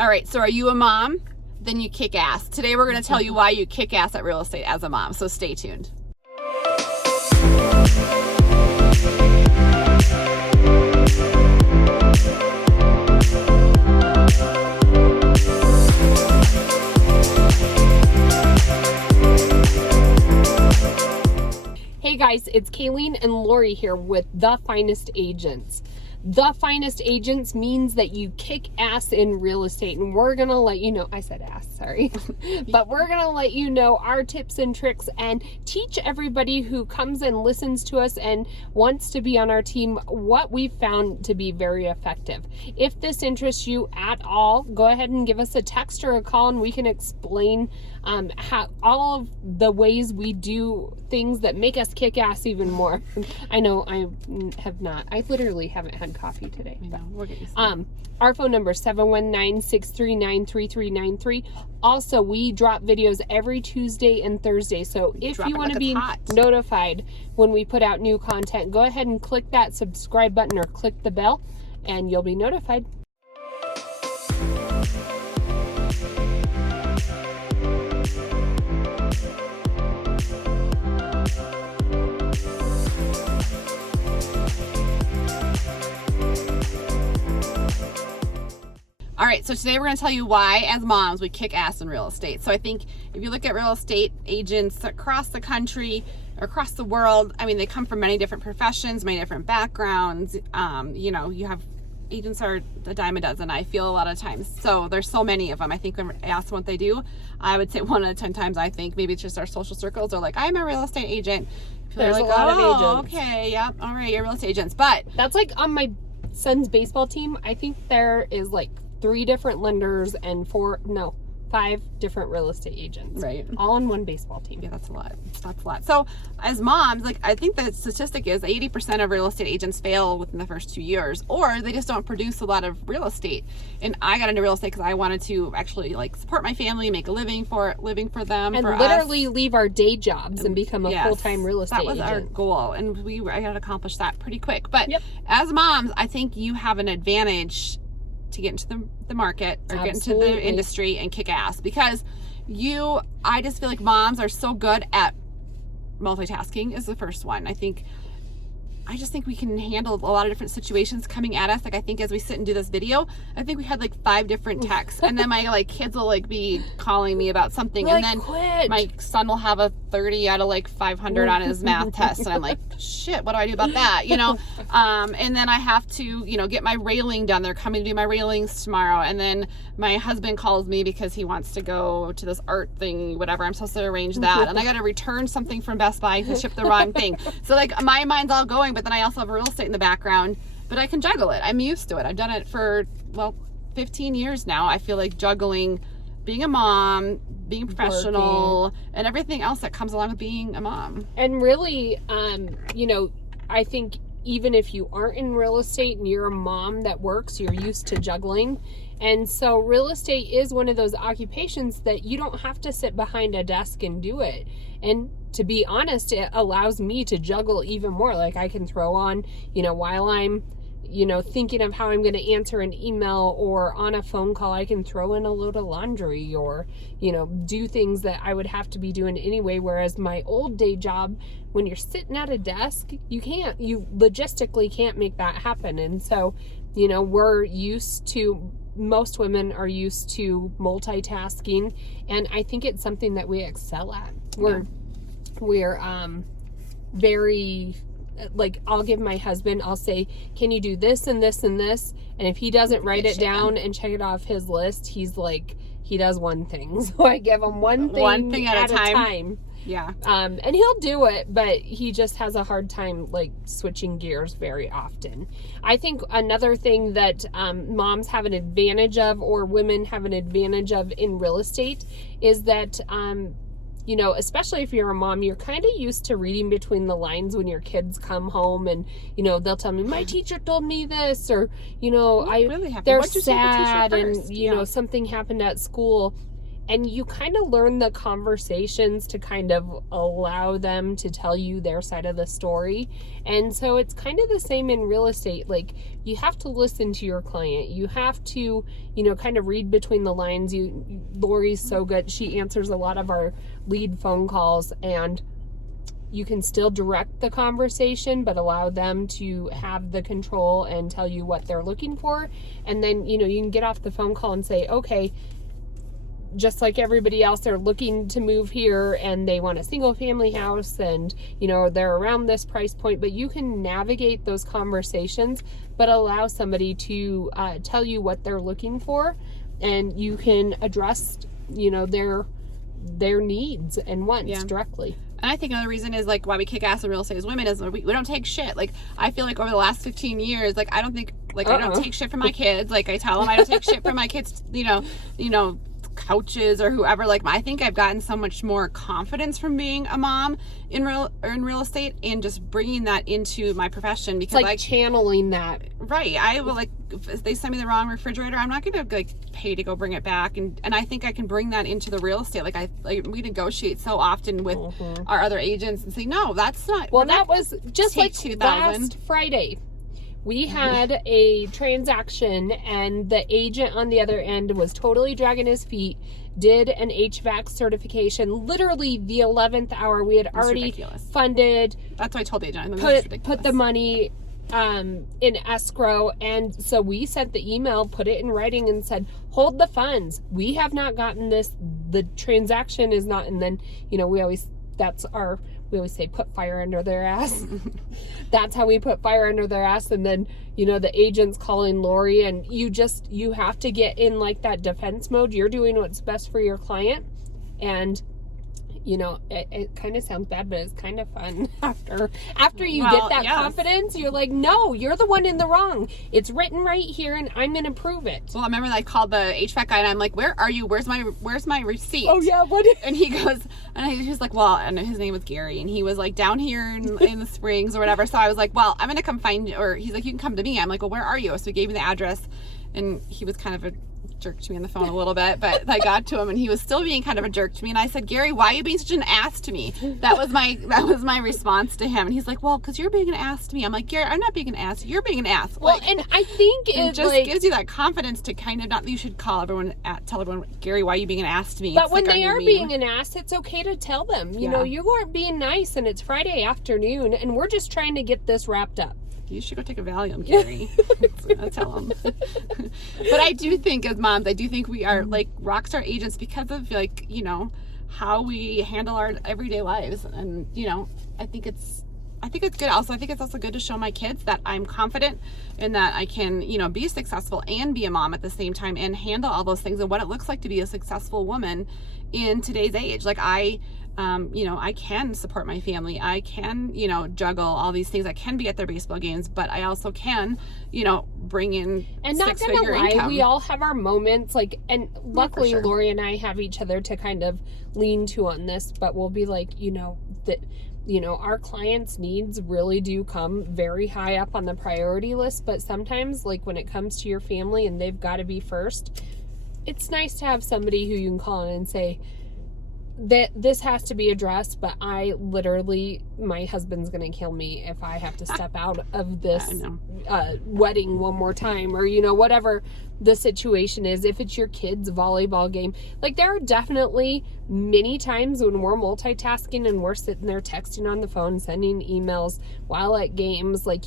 All right, so are you a mom? Then you kick ass. Today we're going to tell you why you kick ass at real estate as a mom, so stay tuned. Hey guys, it's Kalene and Laurie here with The Finest Agents. The Finest Agents means that you kick ass in real estate, and we're gonna let you know, I said ass, sorry, but we're gonna let you know our tips and tricks and teach everybody who comes and listens to us and wants to be on our team what we've found to be very effective. If this interests you at all, go ahead and give us a text or a call and we can explain how all of the ways we do things that make us kick ass even more. I know I literally haven't had coffee today. I know, we'll get you some. Our phone number is 719-639-3393. Also, we drop videos every Tuesday and Thursday. So if you want to be notified when we put out new content, go ahead and click that subscribe button or click the bell and you'll be notified. All right, so today we're going to tell you why, as moms, we kick ass in real estate. So I think if you look at real estate agents across the country, across the world, I mean, they come from many different professions, many different backgrounds. You know, you have agents are a dime a dozen, I feel, a lot of times. So there's so many of them. I think when I ask them what they do, I would say 1 out of 10 times, I think maybe it's just our social circles are like, I'm a real estate agent. There's like, a lot of agents. Okay, yeah, all right, you're real estate agents. But that's like on my son's baseball team. I think there is like 3 different lenders and 5 different real estate agents. Right. All on one baseball team. Yeah, that's a lot. That's a lot. So as moms, like, I think the statistic is 80% of real estate agents fail within the first 2 years, or they just don't produce a lot of real estate. And I got into real estate because I wanted to actually like support my family, make a living for them, and for literally us. leave our day jobs and become a full-time real estate agent. That was our goal, and I got to accomplish that pretty quick. But as moms, I think you have an advantage to get into the market or get into the industry and kick ass, because I just feel like moms are so good at multitasking is the first one. I just think we can handle a lot of different situations coming at us. Like, I think as we sit and do this video, I think we had like 5 different texts, and then my like kids will like be calling me about something, and then my son will have a 30 out of like 500 on his math test, and I'm like, shit, what do I do about that? You know, and then I have to, you know, get my railing done. They're coming to do my railings tomorrow, and then my husband calls me because he wants to go to this art thing, whatever. I'm supposed to arrange that, and I got to return something from Best Buy to ship the wrong thing. So like my mind's all going, but then I also have real estate in the background, but I can juggle it. I'm used to it. I've done it for 15 years now. I feel like juggling being a mom, being professional, and everything else that comes along with being a mom. And really, you know, I think even if you aren't in real estate and you're a mom that works, you're used to juggling. And so real estate is one of those occupations that you don't have to sit behind a desk and do it. And to be honest, it allows me to juggle even more. Like, I can throw on, you know, while I'm, you know, thinking of how I'm going to answer an email or on a phone call, I can throw in a load of laundry or, you know, do things that I would have to be doing anyway. Whereas my old day job, when you're sitting at a desk, you logistically can't make that happen. And so, you know, most women are used to multitasking, and I think it's something that we excel at. We're very, like, I'll give my husband, I'll say, can you do this and this and this? And if he doesn't write it down and check it off his list, he's like, he does one thing. So I give him one thing at a time. Yeah. And he'll do it, but he just has a hard time like switching gears very often. I think another thing that moms have an advantage of, or women have an advantage of in real estate, is that you know, especially if you're a mom, you're kind of used to reading between the lines when your kids come home, and you know, they'll tell me, my teacher told me this, or you know, they're sad, and you know, something happened at school. and you kind of learn the conversations to kind of allow them to tell you their side of the story. And so it's kind of the same in real estate. Like, you have to listen to your client. You have to, you know, kind of read between the lines. Laurie's so good. She answers a lot of our lead phone calls, and you can still direct the conversation, but allow them to have the control and tell you what they're looking for. And then, you know, you can get off the phone call and say, okay, just like everybody else, they're looking to move here and they want a single family house, and, you know, they're around this price point. But you can navigate those conversations, but allow somebody to tell you what they're looking for, and you can address, you know, their needs and wants directly. And I think another reason is, like, why we kick ass in real estate as women is we don't take shit. Like, I feel like over the last 15 years, like, I don't think, like, I don't take shit from my kids. Like, I tell them I don't take shit from my kids, you know, coaches or whoever. Like, I think I've gotten so much more confidence from being a mom in real estate, and just bringing that into my profession, because it's like channeling that. Right. I will, like, if they send me the wrong refrigerator, I'm not going to, like, pay to go bring it back. And I think I can bring that into the real estate. Like, we negotiate so often with our other agents and say, no, that's not. Well, that was just like last Friday. We had a transaction, and the agent on the other end was totally dragging his feet, did an HVAC certification, literally the 11th hour. We had already funded. That's what I told the agent. Put the money in escrow. And so we sent the email, put it in writing, and said, hold the funds. We have not gotten this. The transaction is not. And then, you know, we always say put fire under their ass. That's how we put fire under their ass. And then, you know, the agent's calling Laurie, and you have to get in, like, that defense mode. You're doing what's best for your client. And, you know, it kind of sounds bad, but it's kind of fun after you get that confidence. You're like, no, you're the one in the wrong. It's written right here, and I'm going to prove it. Well, I remember I called the HVAC guy, and I'm like, where are you? Where's my receipt? Oh yeah, what? And he goes, and he was like, well, and his name was Gary, and he was like down here in the Springs or whatever. So I was like, well, I'm going to come find you. Or he's like, you can come to me. I'm like, well, where are you? So he gave me the address, and he was kind of a jerk to me on the phone a little bit, but I got to him, and he was still being kind of a jerk to me. And I said, Gary, why are you being such an ass to me? That was my response to him. And he's like, well, because you're being an ass to me. I'm like, Gary, I'm not being an ass. You're being an ass. Well, like, and I think it just gives you that confidence to kind of not. You should tell everyone, Gary, why are you being an ass to me? But when they are being an ass, it's okay to tell them. You know, you aren't being nice, and it's Friday afternoon, and we're just trying to get this wrapped up. You should go take a Valium, Gary. I'll tell him. But I do think, as moms, we are like rock star agents because of, like, you know, how we handle our everyday lives. And, you know, I think it's good. Also, I think it's also good to show my kids that I'm confident and that I can, you know, be successful and be a mom at the same time and handle all those things and what it looks like to be a successful woman in today's age. Like, you know, I can support my family. I can, you know, juggle all these things. I can be at their baseball games, but I also can, you know, bring in and not gonna lie, income. We all have our moments, like, and luckily Laurie and I have each other to kind of lean to on this, but we'll be like, you know, that, you know, our clients' needs really do come very high up on the priority list, but sometimes, like, when it comes to your family and they've got to be first, it's nice to have somebody who you can call in and say, that this has to be addressed, but I literally, my husband's gonna kill me if I have to step out of this wedding one more time, or, you know, whatever the situation is. If it's your kid's volleyball game, like, there are definitely many times when we're multitasking and we're sitting there texting on the phone, sending emails while at games. Like,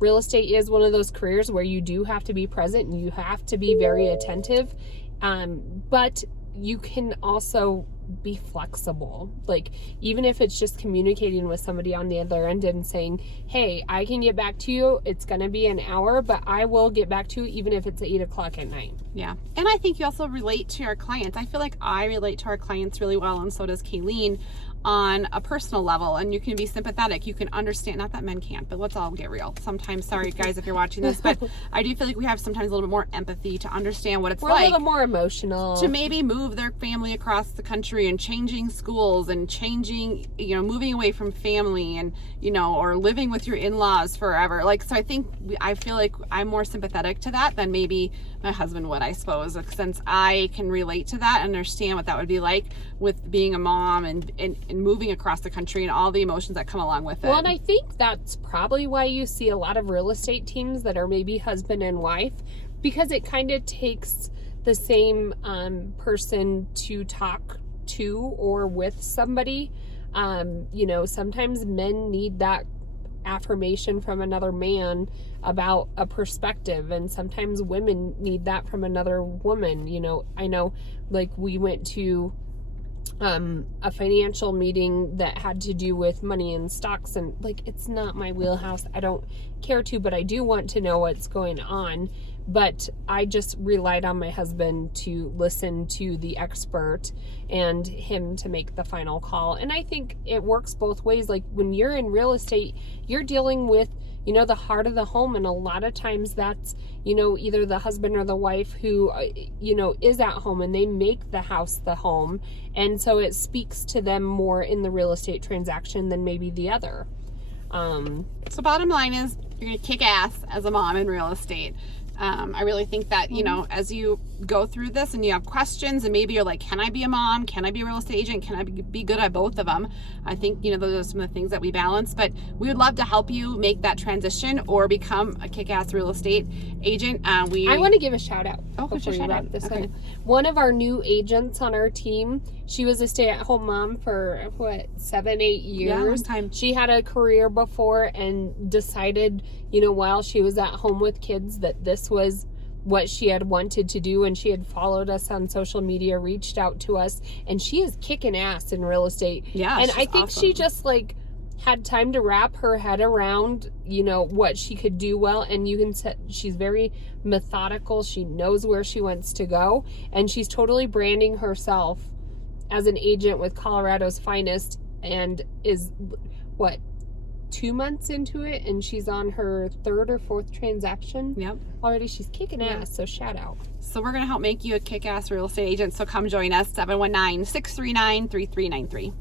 real estate is one of those careers where you do have to be present and you have to be very attentive, but you can also be flexible. Like, even if it's just communicating with somebody on the other end and saying, hey, I can get back to you, it's gonna be an hour, but I will get back to you even if it's 8 o'clock at night. Yeah. And I think you also relate to our clients. I feel like I relate to our clients really well, and so does Kalene, on a personal level. And you can be sympathetic, you can understand, not that men can't, but let's all get real sometimes. Sorry guys if you're watching this, but I do feel like we have sometimes a little bit more empathy to understand what it's like. We're a little more emotional to maybe move their family across the country and changing schools and changing, you know, moving away from family, and, you know, or living with your in-laws forever. Like, so I feel like I'm more sympathetic to that than maybe my husband would. it, I suppose, since I can relate to that and understand what that would be like with being a mom and moving across the country and all the emotions that come along with it. Well, and I think that's probably why you see a lot of real estate teams that are maybe husband and wife, because it kind of takes the same person to talk to or with somebody. You know, sometimes men need that affirmation from another man about a perspective, and sometimes women need that from another woman. You know, I know, like, we went to a financial meeting that had to do with money and stocks, and like, it's not my wheelhouse. I don't care to, but I do want to know what's going on. But I just relied on my husband to listen to the expert and him to make the final call. And I think it works both ways. Like, when you're in real estate, you're dealing with, you know, the heart of the home. And a lot of times that's, you know, either the husband or the wife who, you know, is at home, and they make the house the home. And so it speaks to them more in the real estate transaction than maybe the other. So bottom line is, you're going to kick ass as a mom in real estate. I really think that, you know, as you go through this and you have questions, and maybe you're like, can I be a mom? Can I be a real estate agent? Can I be good at both of them? I think, you know, those are some of the things that we balance, but we would love to help you make that transition or become a kick-ass real estate agent. I want to give a shout out before you wrap this up. One of our new agents on our team, she was a stay-at-home mom for 7-8 years. Yeah, long time. She had a career before and decided, you know, while she was at home with kids, that this was what she had wanted to do, and she had followed us on social media, reached out to us, and she is kicking ass in real estate. Yeah, and I think awesome. she just like had time to wrap her head around, you know, what she could do well. And you can set, she's very methodical. She knows where she wants to go, and she's totally branding herself as an agent with Colorado's finest, and is 2 months into it, and she's on her 3rd or 4th transaction. Yep. Already. She's kicking ass, so shout out. So we're going to help make you a kick-ass real estate agent. So come join us, 719-639-3393.